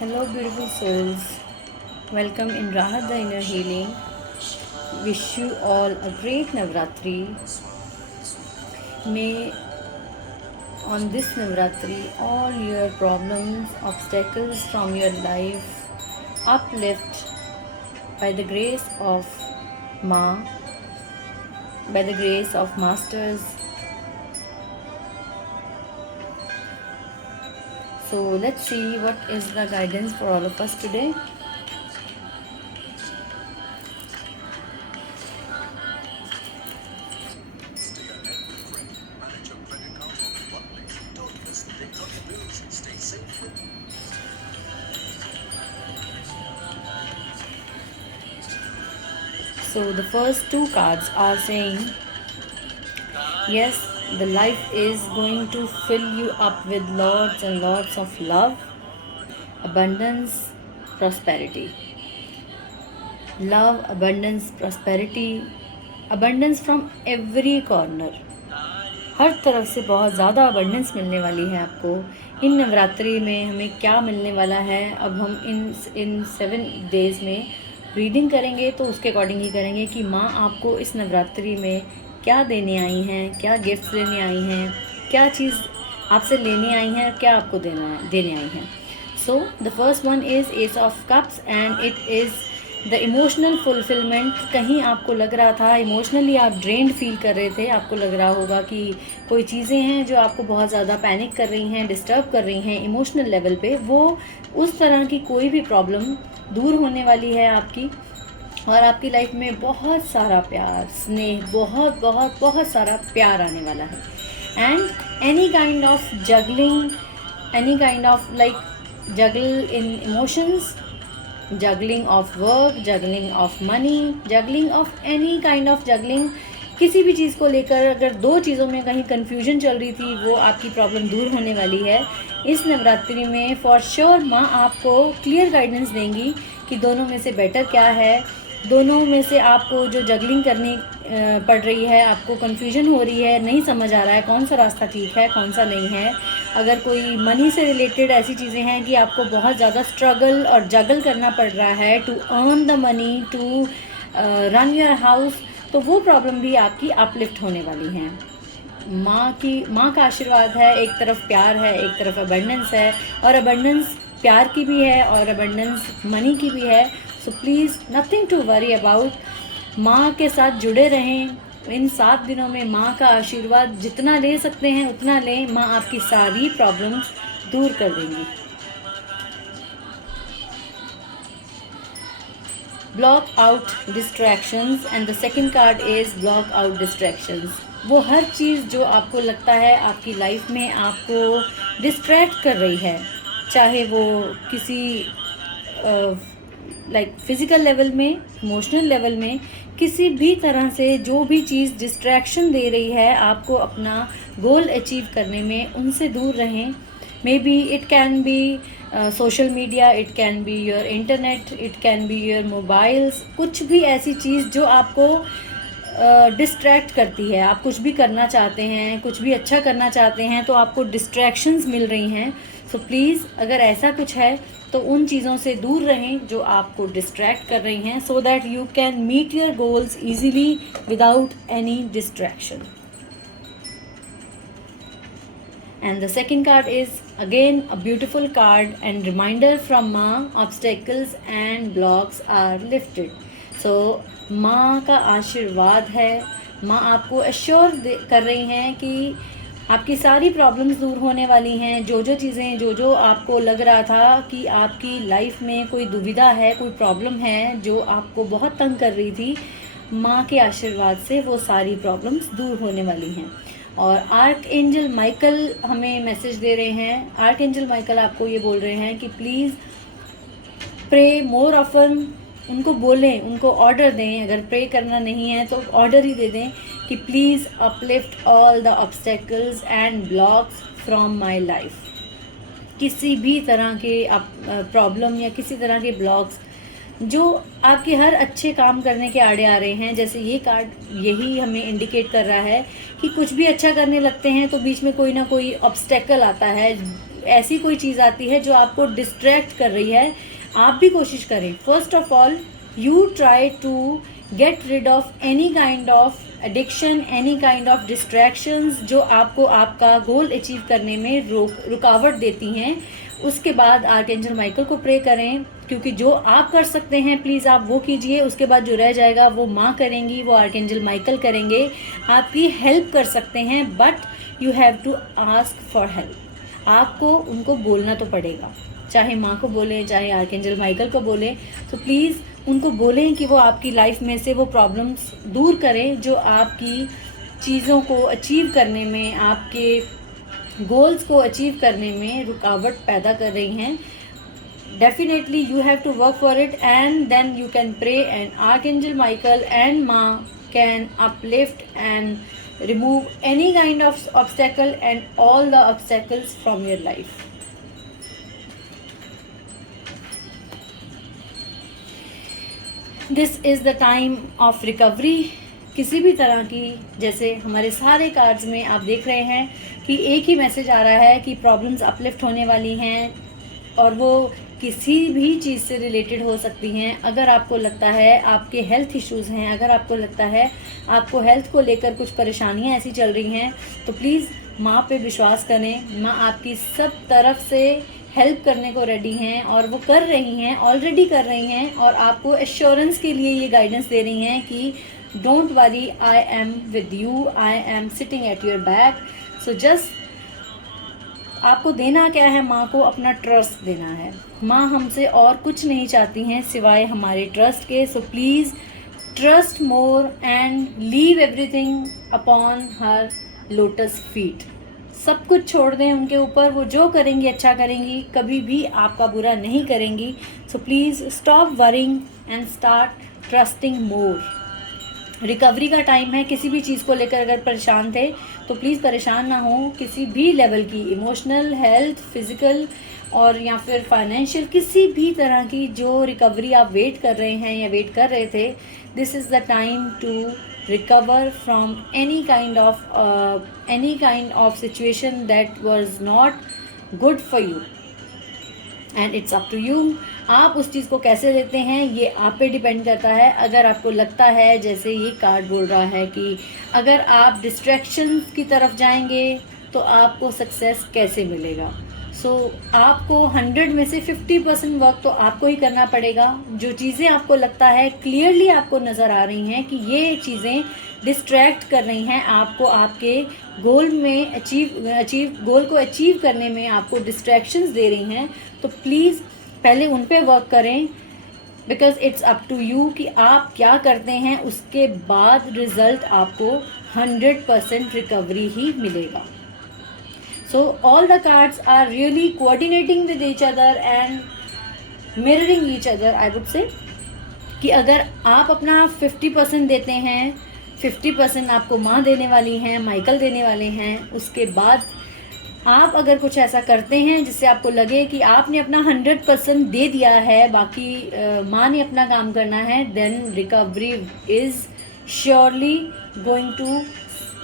Hello, beautiful souls. Welcome in Rahat the Inner Healing. Wish you all a great Navratri. May on this Navratri all your problems, obstacles from your life uplift by the grace of Ma, by the grace of Masters. So let's see what is the guidance for all of us today. So the first two cards are saying, yes, the life is going to fill you up with lots and lots of love, abundance, prosperity. Love, abundance, prosperity, abundance from every corner. हर तरफ से बहुत ज़्यादा abundance मिलने वाली है आपको इन नवरात्रि में। हमें क्या मिलने वाला है, अब हम इन 7 डेज़ में रीडिंग करेंगे तो उसके अकॉर्डिंग ही करेंगे कि माँ आपको इस नवरात्रि में क्या देने आई हैं, क्या गिफ्ट्स लेने आई हैं, क्या चीज़ आपसे लेने आई हैं, क्या आपको देने आई हैं। So the first one is S of cups and it is the emotional fulfilment. कहीं आपको लग रहा था इमोशनली आप ड्रेन्ड फील कर रहे थे, आपको लग रहा होगा कि कोई चीज़ें हैं जो आपको बहुत ज़्यादा पैनिक कर रही हैं, डिस्टर्ब कर रही हैं इमोशनल लेवल पे। वो उस तरह की कोई भी प्रॉब्लम दूर होने वाली है आपकी, और आपकी लाइफ में बहुत सारा प्यार, स्नेह, बहुत बहुत बहुत सारा प्यार आने वाला है। And any kind of juggling, any kind of like juggle in emotions, juggling of work, juggling of money, juggling of any kind of juggling, किसी भी चीज़ को लेकर अगर दो चीज़ों में कहीं कन्फ्यूजन चल रही थी, वो आपकी प्रॉब्लम दूर होने वाली है इस नवरात्रि में। फॉर श्योर माँ आपको क्लियर गाइडेंस देंगी कि दोनों में से बेटर क्या है, दोनों में से आपको जो जगलिंग करनी पड़ रही है, आपको कन्फ्यूजन हो रही है, नहीं समझ आ रहा है कौन सा रास्ता ठीक है कौन सा नहीं है। अगर कोई मनी से रिलेटेड ऐसी चीज़ें हैं कि आपको बहुत ज़्यादा स्ट्रगल और जगल करना पड़ रहा है to earn the money, to run your house, तो वो प्रॉब्लम भी आपकी अपलिफ्ट होने वाली हैं। माँ का आशीर्वाद है, एक तरफ प्यार है, एक तरफ अबंडेंस है, और अबंडेंस प्यार की भी है और अबंडेंस मनी की भी है। So please nothing to worry about, माँ के साथ जुड़े रहें। इन 7 दिनों में माँ का आशीर्वाद जितना ले सकते हैं उतना लें, माँ आपकी सारी प्रॉब्लम्स दूर कर देंगी। Block out distractions and the second card is block out distractions. वो हर चीज़ जो आपको लगता है आपकी लाइफ में आपको डिस्ट्रैक्ट कर रही है, चाहे वो किसी लाइक फिज़िकल लेवल में, इमोशनल लेवल में, किसी भी तरह से जो भी चीज़ डिस्ट्रैक्शन दे रही है आपको अपना गोल अचीव करने में, उनसे दूर रहें। May be it can be social media, it can be your internet, it can be your mobiles, कुछ भी ऐसी चीज़ जो आपको डिस्ट्रैक्ट करती है। आप कुछ भी करना चाहते हैं, कुछ भी अच्छा करना चाहते हैं, तो आपको डिस्ट्रैक्शंस मिल रही हैं। सो प्लीज़ अगर ऐसा कुछ है तो उन चीज़ों से दूर रहें जो आपको डिस्ट्रैक्ट कर रही हैं, so that you can meet your goals easily without any distraction. And the second card is again a beautiful card and reminder from Ma, obstacles and blocks are lifted. So माँ का आशीर्वाद है, माँ आपको assure कर रही हैं कि आपकी सारी प्रॉब्लम्स दूर होने वाली हैं। जो जो चीज़ें, जो जो आपको लग रहा था कि आपकी लाइफ में कोई दुविधा है, कोई प्रॉब्लम है जो आपको बहुत तंग कर रही थी, माँ के आशीर्वाद से वो सारी प्रॉब्लम्स दूर होने वाली हैं। और आर्क एंजल माइकल हमें मैसेज दे रहे हैं। आर्क एंजल माइकल आपको ये बोल रहे हैं कि प्लीज़ प्रे मोर ऑफन। उनको बोलें, उनको ऑर्डर दें, अगर प्रे करना नहीं है तो ऑर्डर ही दे दें कि please uplift all the obstacles and blocks from my life. किसी भी तरह के प्रॉब्लम या किसी तरह के ब्लॉक्स जो आपके हर अच्छे काम करने के आड़े आ रहे हैं, जैसे ये कार्ड यही हमें इंडिकेट कर रहा है कि कुछ भी अच्छा करने लगते हैं तो बीच में कोई ना कोई ऑब्स्टेकल आता है, ऐसी कोई चीज़ आती है जो आपको डिस्ट्रैक्ट कर रही है, आप भी कोशिश करें, first of all you try to get rid of any kind of addiction, any kind of distractions जो आपको आपका गोल अचीव करने में रुकावट देती हैं। उसके बाद आर्कएंजल माइकल को प्रे करें, क्योंकि जो आप कर सकते हैं प्लीज़ आप वो कीजिए। उसके बाद जो रह जाएगा वो माँ करेंगी, वो आर्कएंजल माइकल करेंगे, आपकी हेल्प कर सकते हैं, but you have to ask for help. आपको उनको बोलना तो पड़ेगा, चाहे माँ को बोलें चाहे आर्कएंजल माइकल को बोलें, तो प्लीज़ उनको बोलें कि वो आपकी लाइफ में से वो प्रॉब्लम्स दूर करें जो आपकी चीज़ों को अचीव करने में, आपके गोल्स को अचीव करने में रुकावट पैदा कर रही हैं। Definitely you have to work for it and then you can pray and archangel Michael and माँ can uplift and remove any kind of obstacle and all the obstacles from your life. This is the time of recovery. किसी भी तरह की, जैसे हमारे सारे cards में आप देख रहे हैं कि एक ही मैसेज आ रहा है कि प्रॉब्लम्स अपलिफ्ट होने वाली हैं, और वो किसी भी चीज़ से रिलेटेड हो सकती हैं। अगर आपको लगता है आपके हेल्थ इश्यूज़ हैं, अगर आपको लगता है आपको हेल्थ को लेकर कुछ परेशानियां ऐसी चल रही हैं, तो प्लीज़ माँ पे विश्वास करें। माँ आपकी सब तरफ से हेल्प करने को रेडी हैं, और वो कर रही हैं, ऑलरेडी कर रही हैं, और आपको एश्योरेंस के लिए ये गाइडेंस दे रही हैं कि don't worry, I am with you, I am sitting at your back. So just आपको देना क्या है, माँ को अपना ट्रस्ट देना है। माँ हमसे और कुछ नहीं चाहती हैं सिवाय हमारे ट्रस्ट के। So please trust more and leave everything upon her lotus feet. सब कुछ छोड़ दें उनके ऊपर, वो जो करेंगी अच्छा करेंगी, कभी भी आपका बुरा नहीं करेंगी। So please stop worrying and start trusting more. Recovery का टाइम है। किसी भी चीज़ को लेकर अगर परेशान थे तो प्लीज़ परेशान ना हो, किसी भी लेवल की, इमोशनल, हेल्थ, फिज़िकल और या फिर फाइनेंशियल, किसी भी तरह की जो रिकवरी आप वेट कर रहे हैं या वेट कर रहे थे, this is the time to recover from any kind of situation that was not good for you and it's up to you। आप उस चीज़ को कैसे लेते हैं ये आप पे डिपेंड करता है। अगर आपको लगता है, जैसे ये कार्ड बोल रहा है कि अगर आप डिस्ट्रैक्शंस की तरफ जाएंगे तो आपको सक्सेस कैसे मिलेगा, आपको 100 में से 50% वर्क तो आपको ही करना पड़ेगा। जो चीज़ें आपको लगता है क्लियरली आपको नज़र आ रही हैं कि ये चीज़ें डिस्ट्रैक्ट कर रही हैं आपको, आपके गोल में गोल को अचीव करने में आपको डिस्ट्रैक्शंस दे रही हैं, तो प्लीज़ पहले उन पे वर्क करें, because it's up to you कि आप क्या करते हैं। उसके बाद रिज़ल्ट आपको 100% रिकवरी ही मिलेगा। So all the cards are really coordinating with each other and mirroring each other, I would say, कि अगर आप अपना 50% देते हैं, 50% आपको माँ देने वाली हैं, माइकल देने वाले हैं। उसके बाद आप अगर कुछ ऐसा करते हैं जिससे आपको लगे कि आपने अपना 100% दे दिया है, बाकी माँ ने अपना काम करना है, then recovery is surely going to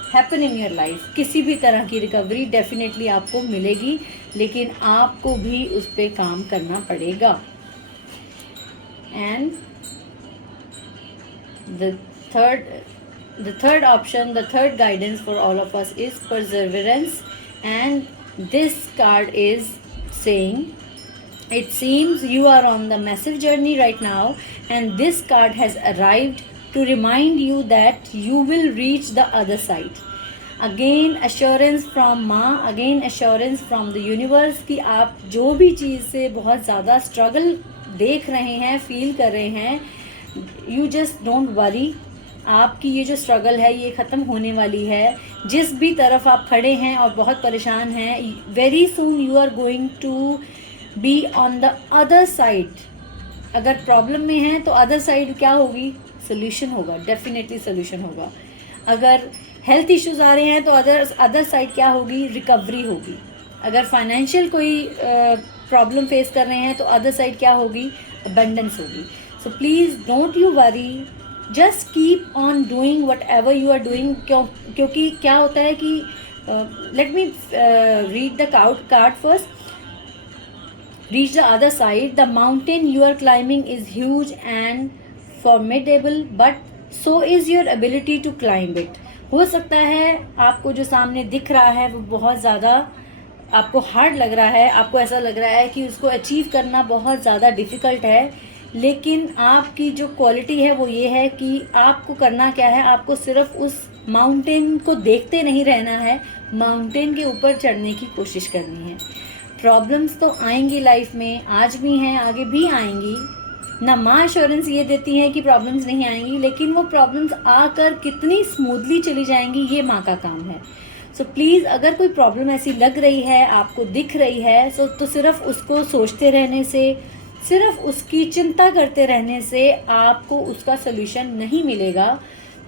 happen in your life. किसी भी तरह की रिकवरी डेफिनेटली आपको मिलेगी, लेकिन आपको भी उस पर काम करना पड़ेगा। And the third option, the third guidance for all of us is Perseverance, and this card is saying it seems you are on the massive journey right now and this card has arrived to remind you that you will reach the other side. Again assurance from माँ, again assurance from the universe कि आप जो भी चीज़ से बहुत ज़्यादा struggle देख रहे हैं, फील कर रहे हैं, you just don't worry। आपकी ये जो स्ट्रगल है ये ख़त्म होने वाली है। जिस भी तरफ आप खड़े हैं और बहुत परेशान हैं, very soon you are going to be on the other side। अगर प्रॉब्लम में हैं तो अदर साइड क्या होगी, सोल्यूशन होगा, डेफिनेटली सोल्यूशन होगा। अगर हेल्थ इश्यूज आ रहे हैं तो अदर साइड क्या होगी, रिकवरी होगी। अगर फाइनेंशियल कोई प्रॉब्लम फेस कर रहे हैं तो अदर साइड क्या होगी, अबंडेंस होगी। So please don't you worry, just keep on doing whatever you are doing. क्योंकि क्या होता है कि let me read the card first. reach the other side. The mountain you are climbing is huge and formidable, but so is your ability to climb it. हो सकता है आपको जो सामने दिख रहा है वो बहुत ज़्यादा आपको हार्ड लग रहा है, आपको ऐसा लग रहा है कि उसको अचीव करना बहुत ज़्यादा डिफ़िकल्ट है, लेकिन आपकी जो क्वालिटी है वो ये है कि आपको करना क्या है, आपको सिर्फ उस माउंटेन को देखते नहीं रहना है, माउंटेन के ऊपर चढ़ने की कोशिश करनी है। प्रॉब्लम्स तो आएंगी लाइफ में, आज भी हैं, आगे भी आएंगी ना। माँ एश्योरेंस ये देती हैं कि प्रॉब्लम्स नहीं आएंगी, लेकिन वो प्रॉब्लम्स आकर कितनी स्मूथली चली जाएंगी ये माँ का काम है। सो प्लीज़ अगर कोई प्रॉब्लम ऐसी लग रही है, आपको दिख रही है, तो सिर्फ उसको सोचते रहने से, सिर्फ उसकी चिंता करते रहने से आपको उसका सलूशन नहीं मिलेगा।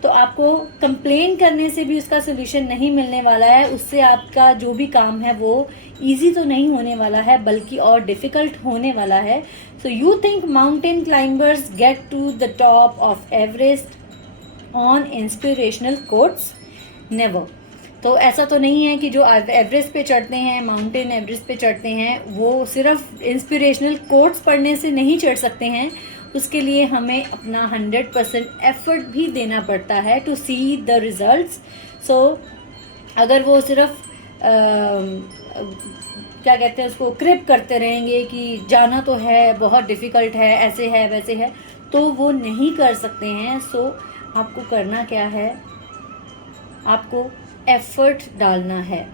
तो आपको कंप्लेन करने से भी उसका सलूशन नहीं मिलने वाला है, उससे आपका जो भी काम है वो इजी तो नहीं होने वाला है, बल्कि और डिफ़िकल्ट होने वाला है। So you think mountain climbers get to the top of Everest on inspirational quotes? Never. तो ऐसा तो नहीं है कि जो एवरेस्ट पे चढ़ते हैं, माउंटेन एवरेस्ट पे चढ़ते हैं, वो सिर्फ इंस्पिरेशनल कोट्स पढ़ने से नहीं चढ़ सकते हैं। उसके लिए हमें अपना 100% एफर्ट भी देना पड़ता है टू सी द रिजल्ट्स। सो अगर वो सिर्फ क्या कहते हैं उसको क्रिप करते रहेंगे कि जाना तो है, बहुत डिफ़िकल्ट है, ऐसे है वैसे है, तो वो नहीं कर सकते हैं। सो आपको करना क्या है, आपको एफर्ट डालना है।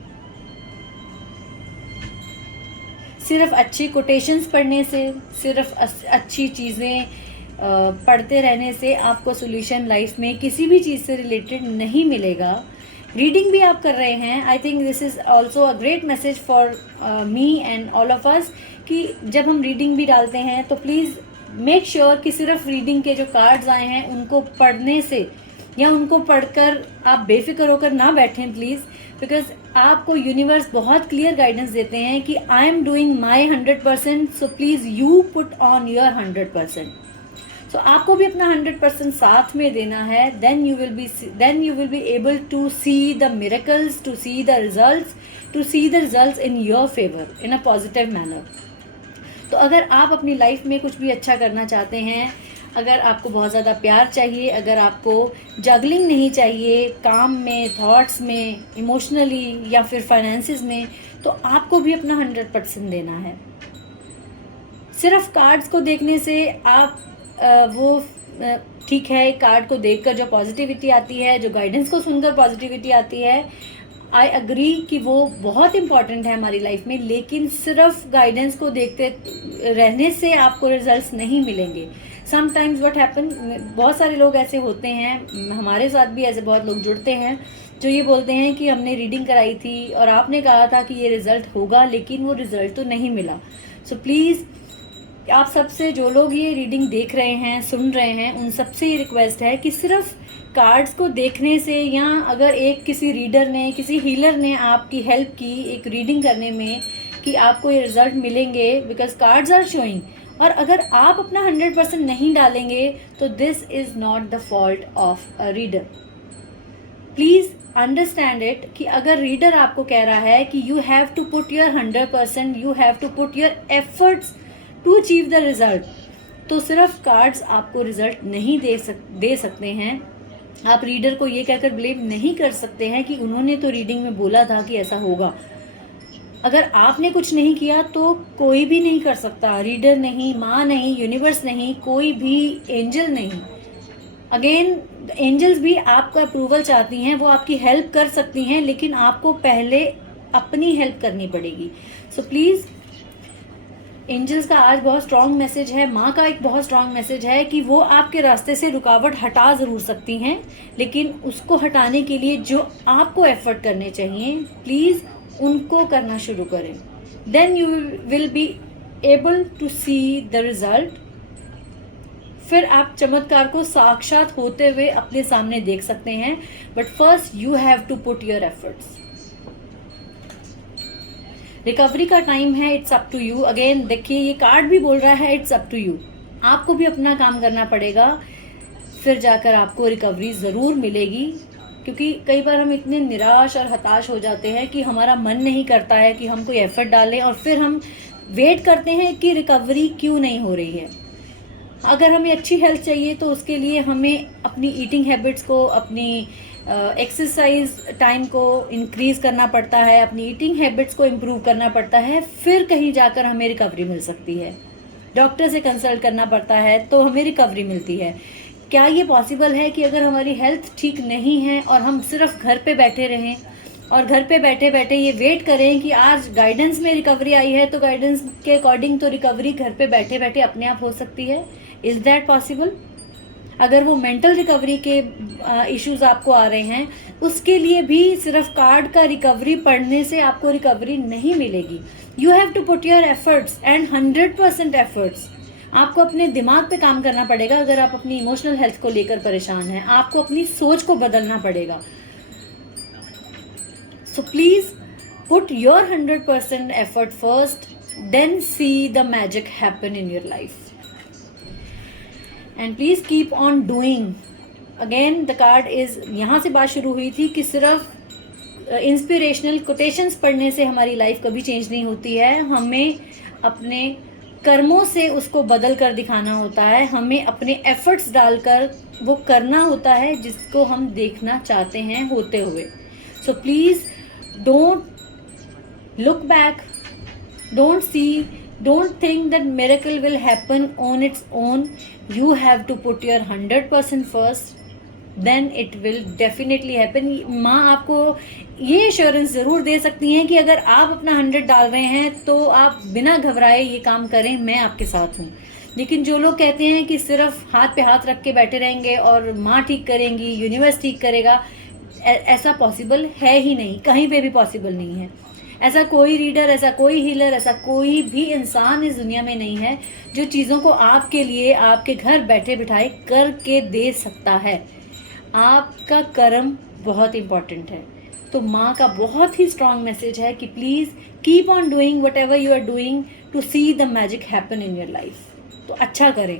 सिर्फ अच्छी कोटेशंस पढ़ने से, सिर्फ अच्छी चीज़ें पढ़ते रहने से आपको सोल्यूशन लाइफ में किसी भी चीज़ से रिलेटेड नहीं मिलेगा। रीडिंग भी आप कर रहे हैं, I think this is also a great message for me and all of us कि जब हम रीडिंग भी डालते हैं तो प्लीज़ मेक श्योर कि सिर्फ रीडिंग के जो कार्ड्स आए हैं उनको पढ़ने से या उनको पढ़कर आप बेफिक्र होकर ना बैठें प्लीज़, बिकॉज आपको यूनिवर्स बहुत क्लियर गाइडेंस देते हैं कि I am doing my 100%, so please you put on your 100%। So आपको भी अपना 100% साथ में देना है, then you will be able to see the miracles, to see the results in your favour in a positive manner. तो अगर आप अपनी लाइफ में कुछ भी अच्छा करना चाहते हैं, अगर आपको बहुत ज़्यादा प्यार चाहिए, अगर आपको जगलिंग नहीं चाहिए काम में, थॉट्स में, इमोशनली या फिर फाइनेंसिस में, तो आपको भी अपना 100% देना है। सिर्फ कार्ड्स को देखने से आप ठीक है, कार्ड को देखकर जो पॉजिटिविटी आती है, जो गाइडेंस को सुनकर पॉजिटिविटी आती है, आई अग्री कि वो बहुत इम्पॉर्टेंट है हमारी लाइफ में, लेकिन सिर्फ गाइडेंस को देखते रहने से आपको रिजल्ट्स नहीं मिलेंगे। समटाइम्स व्हाट हैपन, बहुत सारे लोग ऐसे होते हैं, हमारे साथ भी ऐसे बहुत लोग जुड़ते हैं जो ये बोलते हैं कि हमने रीडिंग कराई थी और आपने कहा था कि ये रिज़ल्ट होगा, लेकिन वो रिज़ल्ट तो नहीं मिला। सो प्लीज़ आप सबसे, जो लोग ये रीडिंग देख रहे हैं, सुन रहे हैं, उन सबसे ये रिक्वेस्ट है कि सिर्फ कार्ड्स को देखने से, या अगर एक किसी रीडर ने, किसी हीलर ने आपकी हेल्प की एक रीडिंग करने में कि आपको ये रिज़ल्ट मिलेंगे बिकॉज कार्ड्स आर शोइंग, और अगर आप अपना 100% नहीं डालेंगे तो this is not the fault of a reader. Please understand it कि अगर रीडर आपको कह रहा है कि you have to put your 100%, you have to put your efforts to achieve the result, तो सिर्फ कार्ड्स आपको रिज़ल्ट नहीं दे सकते हैं। आप रीडर को ये कहकर ब्लेम नहीं कर सकते हैं कि उन्होंने तो रीडिंग में बोला था कि ऐसा होगा। अगर आपने कुछ नहीं किया तो कोई भी नहीं कर सकता, रीडर नहीं, माँ नहीं, यूनिवर्स नहीं, कोई भी एंजल नहीं। अगेन एंजल्स भी आपका अप्रूवल चाहती हैं, वो आपकी हेल्प कर सकती हैं, लेकिन आपको पहले अपनी हेल्प करनी पड़ेगी। सो प्लीज़, एंजल्स का आज बहुत स्ट्रॉन्ग मैसेज है, माँ का एक बहुत स्ट्रॉन्ग मैसेज है कि वो आपके रास्ते से रुकावट हटा ज़रूर सकती हैं, लेकिन उसको हटाने के लिए जो आपको एफर्ट करने चाहिए, प्लीज़ उनको करना शुरू करें। Then you will be able to see the result. फिर आप चमत्कार को साक्षात होते हुए अपने सामने देख सकते हैं, but first you have to put your efforts. Recovery का टाइम है, it's up to you. Again देखिए, ये कार्ड भी बोल रहा है इट्स अप टू यू। आपको भी अपना काम करना पड़ेगा, फिर जाकर आपको रिकवरी ज़रूर मिलेगी। क्योंकि कई बार हम इतने निराश और हताश हो जाते हैं कि हमारा मन नहीं करता है कि हम कोई एफर्ट डालें, और फिर हम वेट करते हैं कि रिकवरी क्यों नहीं हो रही है। अगर हमें अच्छी हेल्थ चाहिए तो उसके लिए हमें अपनी ईटिंग हैबिट्स को, अपनी एक्सरसाइज टाइम को इंक्रीज़ करना पड़ता है, अपनी ईटिंग हैबिट्स को इम्प्रूव करना पड़ता है, फिर कहीं जाकर हमें रिकवरी मिल सकती है। डॉक्टर से कंसल्ट करना पड़ता है तो हमें रिकवरी मिलती है। क्या ये पॉसिबल है कि अगर हमारी हेल्थ ठीक नहीं है और हम सिर्फ घर पे बैठे रहें और घर पे बैठे बैठे ये वेट करें कि आज गाइडेंस में रिकवरी आई है तो गाइडेंस के अकॉर्डिंग तो रिकवरी घर पे बैठे बैठे अपने आप हो सकती है? Is that possible? अगर वो मेंटल रिकवरी के इश्यूज आपको आ रहे हैं, उसके लिए भी सिर्फ कार्ड का रिकवरी पढ़ने से आपको रिकवरी नहीं मिलेगी। You have to put your efforts and 100% efforts. आपको अपने दिमाग पे काम करना पड़ेगा। अगर आप अपनी इमोशनल हेल्थ को लेकर परेशान हैं, आपको अपनी सोच को बदलना पड़ेगा। So please put your 100% effort first, then see the magic happen in your life. And please keep on doing. Again the card is, यहाँ से बात शुरू हुई थी कि सिर्फ इंस्पिरेशनल कोटेशंस पढ़ने से हमारी लाइफ कभी चेंज नहीं होती है। हमें अपने कर्मों से उसको बदल कर दिखाना होता है। हमें अपने एफर्ट्स डालकर वो करना होता है जिसको हम देखना चाहते हैं होते हुए। So please don't look back, don't think that miracle will happen on its own. You have to put your 100% first, then it will definitely happen. माँ आपको ये एश्योरेंस ज़रूर दे सकती हैं कि अगर आप अपना 100 डाल रहे हैं तो आप बिना घबराए ये काम करें, मैं आपके साथ हूँ। लेकिन जो लोग कहते हैं कि सिर्फ हाथ पे हाथ रख के बैठे रहेंगे और माँ ठीक करेंगी, यूनिवर्स ठीक करेगा, ऐसा पॉसिबल है ही नहीं, कहीं पे भी पॉसिबल नहीं है। ऐसा कोई रीडर, ऐसा कोई हीलर, ऐसा कोई भी इंसान इस दुनिया में नहीं है जो चीज़ों को आपके लिए आपके घर बैठे बिठाए करके दे सकता है। आपका कर्म बहुत इम्पॉर्टेंट है। तो माँ का बहुत ही स्ट्रॉन्ग मैसेज है कि please keep on doing whatever you are doing to see the magic happen in your life. तो अच्छा करें।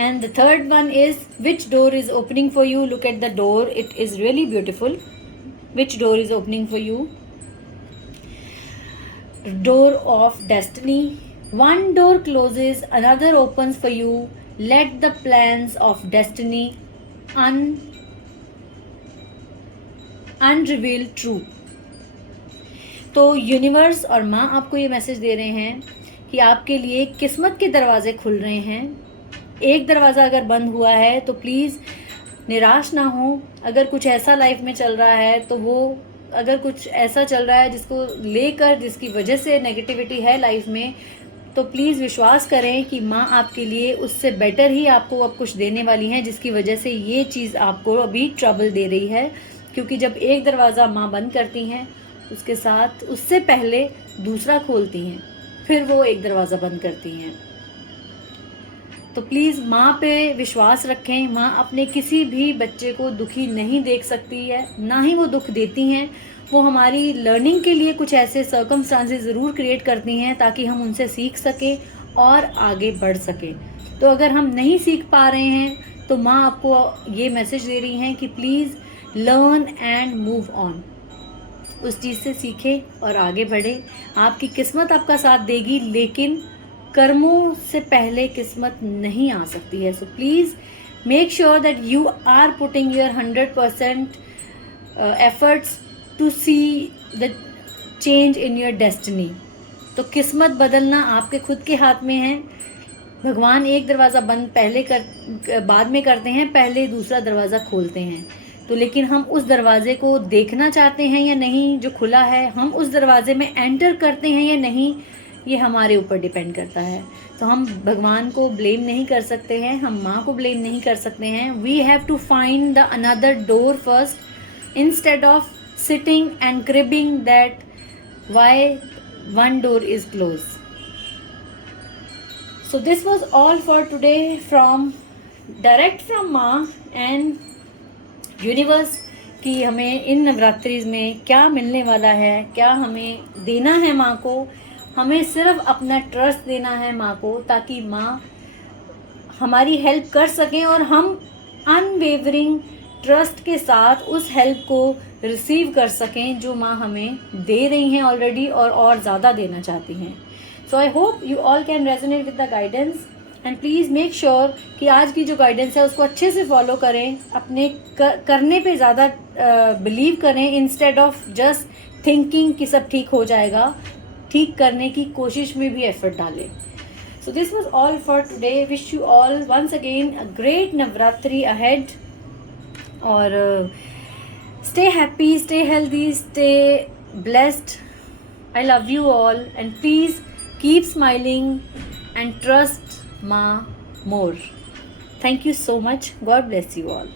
And the third one is, which door is opening for you? Look at the door, it is really beautiful. Which door is opening for you? Door of destiny. One door closes, another opens for you. Let the plans of destiny unreveal true. तो universe और माँ आपको ये message दे रहे हैं कि आपके लिए किस्मत के दरवाजे खुल रहे हैं। एक दरवाज़ा अगर बंद हुआ है तो प्लीज़ निराश ना हो। अगर कुछ ऐसा लाइफ में चल रहा है तो वो, अगर कुछ ऐसा चल रहा है जिसको लेकर, जिसकी वजह से नेगेटिविटी है लाइफ में, तो प्लीज़ विश्वास करें कि माँ आपके लिए उससे बेटर ही आपको अब कुछ देने वाली हैं, जिसकी वजह से ये चीज़ आपको अभी ट्रबल दे रही है। क्योंकि जब एक दरवाज़ा माँ बंद करती हैं, उसके साथ उससे पहले दूसरा खोलती हैं, फिर वो एक दरवाज़ा बंद करती हैं। तो प्लीज़ माँ पे विश्वास रखें। माँ अपने किसी भी बच्चे को दुखी नहीं देख सकती है, ना ही वो दुख देती हैं। वो हमारी लर्निंग के लिए कुछ ऐसे सर्कमस्टांसेस ज़रूर क्रिएट करती हैं ताकि हम उनसे सीख सकें और आगे बढ़ सकें। तो अगर हम नहीं सीख पा रहे हैं तो माँ आपको ये मैसेज दे रही हैं कि please learn and move on. उस चीज़ से सीखें और आगे बढ़ें। आपकी किस्मत आपका साथ देगी, लेकिन कर्मों से पहले किस्मत नहीं आ सकती है। So please make sure that you are putting your 100% efforts to see the change in your destiny. तो किस्मत बदलना आपके खुद के हाथ में है। भगवान एक दरवाज़ा बंद बाद में करते हैं, पहले दूसरा दरवाज़ा खोलते हैं। तो लेकिन हम उस दरवाजे को देखना चाहते हैं या नहीं जो खुला है, हम उस दरवाजे में एंटर करते हैं या नहीं, ये हमारे ऊपर डिपेंड करता है। तो हम भगवान को ब्लेम नहीं कर सकते हैं, हम माँ को ब्लेम नहीं कर सकते हैं। We have to find the another door first instead of sitting and cribbing that why one door is close. So this was all for today from direct from Maa and universe कि हमें इन नवरात्रिज में क्या मिलने वाला है, क्या हमें देना है माँ को। हमें सिर्फ अपना ट्रस्ट देना है माँ को, ताकि माँ हमारी हेल्प कर सकें और हम अनवेवरिंग ट्रस्ट के साथ उस हेल्प को रिसीव कर सकें जो माँ हमें दे रही हैं ऑलरेडी और ज़्यादा देना चाहती हैं। So I hope you all can resonate with the guidance and please make sure कि आज की जो गाइडेंस है उसको अच्छे से फॉलो करें, अपने करने पे ज़्यादा बिलीव करें इंस्टेड ऑफ जस्ट थिंकिंग कि सब ठीक हो जाएगा। ठीक करने की कोशिश में भी एफर्ट डालें। So this was all for today. Wish you all once again a great Navratri ahead और stay happy, stay healthy, stay blessed. I love you all and please keep smiling and trust Ma more. Thank you so much. God bless you all.